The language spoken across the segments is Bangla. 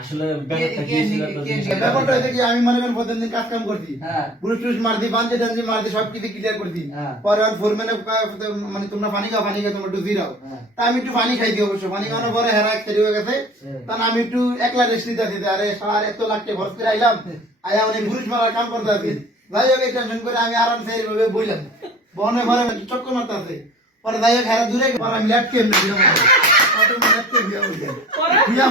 আসলে ব্যাপারটা কি ছিল ব্যাপারটা হচ্ছে কি আমি মনে করেন প্রতিদিন কাজ কাম করছি পুরুষ টুরুষ মারতি বান্ধে টানছি মারতি সবকিছু ক্লিয়ার করছি পরে আর ফোরম্যানে মানে তোমরা পানি খাও তোমরা একটু জিরাও তা আমি একটু পানি খাইছি অবশ্য পানি খাওয়ানোর পরে হেরা এক হয়ে গেছে তখন আমি একটু একলা রেস্ট নিতে আছি আরে সারা এত লাখকে ভরস করে আইলাম আয়া অনেক পুরুষ মারার কাম করতে আছি যাই হোক এই টেনশন করে আমি আরামসে এইভাবে বইলাম বনে ঘরে চক্কর মারতে আছে পরে যাই হোক হেরা দূরে পরে আমি লেটকে এমনি বিয়া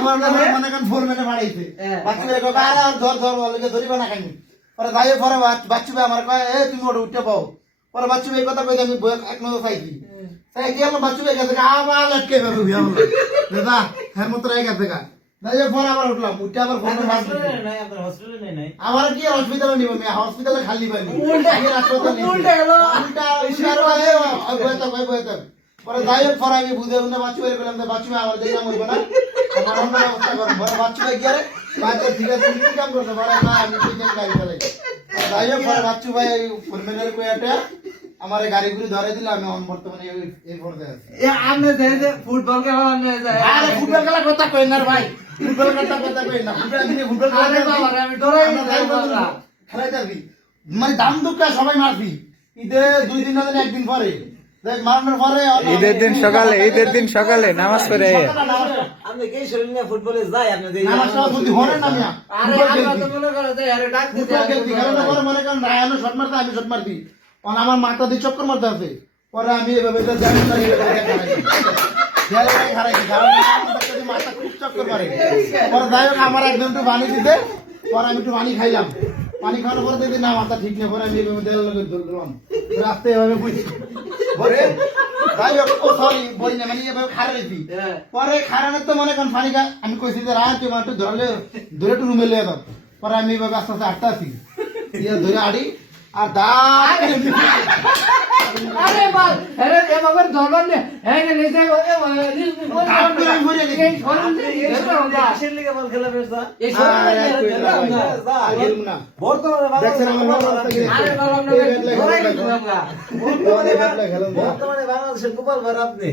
মনে করেন ফোরম্যানে বাড়াইছে বাচ্চা আর ধর ধর বলে ধরিবা না খাইনি পরে যাই পরে বাচ্চু ভাই আমার কয় তুমি ওটা উঠে পাও পরে বাচ্চু ভাই কথা কইতে আমি এক নজর চাইছি তাই গেল বাচ্চু ভাই গেছে আবার লটকে পাবে বিয়া বলে দাদা হ্যাঁ মতো রেগে গেছে গা যাই পরে আবার উঠলাম উঠে আবার ফোন হসপিটালে নাই আবার কি হসপিটালে নিব আমি হসপিটালে খালি পাইনি উল্টা গেল উল্টা ইশার ভাই বইতে পরে যাই হোক পরে আমি বুঝে বুঝে বাচ্চু ভাই বললাম বাচ্চু ভাই আমার দেখলাম হইব না আমার অন্য ব্যবস্থা করবো পরে বাচ্চু ভাই গিয়ে বাচ্চা ঠিক আছে কি কাম করতে পারে না আমি দুইজন গাড়ি চালাই যাই হোক পরে বাচ্চু ভাই ফোরম্যানের কইয়াটা আমার গাড়ি গুলি ধরে দিল আমি বর্তমানে এই পর্যায়ে আছি আপনি ফুটবল খেলা আরে ফুটবল খেলা কথা কই না ভাই ফুটবল খেলা কথা কই না ফুটবল খেলা আমি ডরাই খেলা যাবি মানে দাম দুকা সবাই মারবি ঈদে 2 দিন না একদিন পরে দেখ মারানোর পরে ঈদের দিন সকালে নামাজ পড়ে আপনি কি শরীর নিয়ে ফুটবলে যাই আপনি নামাজ যদি হরে না মিয়া আরে আমরা তো মনে করো যে আরে ডাক দিতে কারণ পরে মনে করেন রায়ানো শট মারতে আমি শট মারবি কারণ আমার মাথা দিয়ে চক্কর মারতে আছে পরে আমি এভাবে তো জানি না মাথা খুব চক্কর মারে পরে যাই হোক আমার একজন একটু পানি দিতে পরে আমি একটু পানি খাইলাম পানি খাওয়ার পরে দেখি না মাথা ঠিক নেই পরে আমি এভাবে দেড় লোকের ধরলাম রাস্তায় এভাবে বুঝি যাই হোক ও সরি বলি না মানে এভাবে খারা রেখি পরে খারানোর তো মনে করেন পানি আমি কইছি যে রাত তুই একটু ধরলে ধরে একটু রুমে লিয়ে দাও পরে আমি এভাবে আস্তে আস্তে আটটা আছি ধরে আড়ি আর আরে বল আরে এভাবে ধরবার নে এই নে নিচে কিসের লিগে বল খেলা বেরছা এই বর্তমানে বর্তমানে বাংলাদেশের গোপাল ভাই আপনি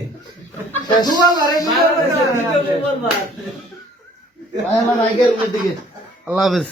আল্লাহ হাফেজ।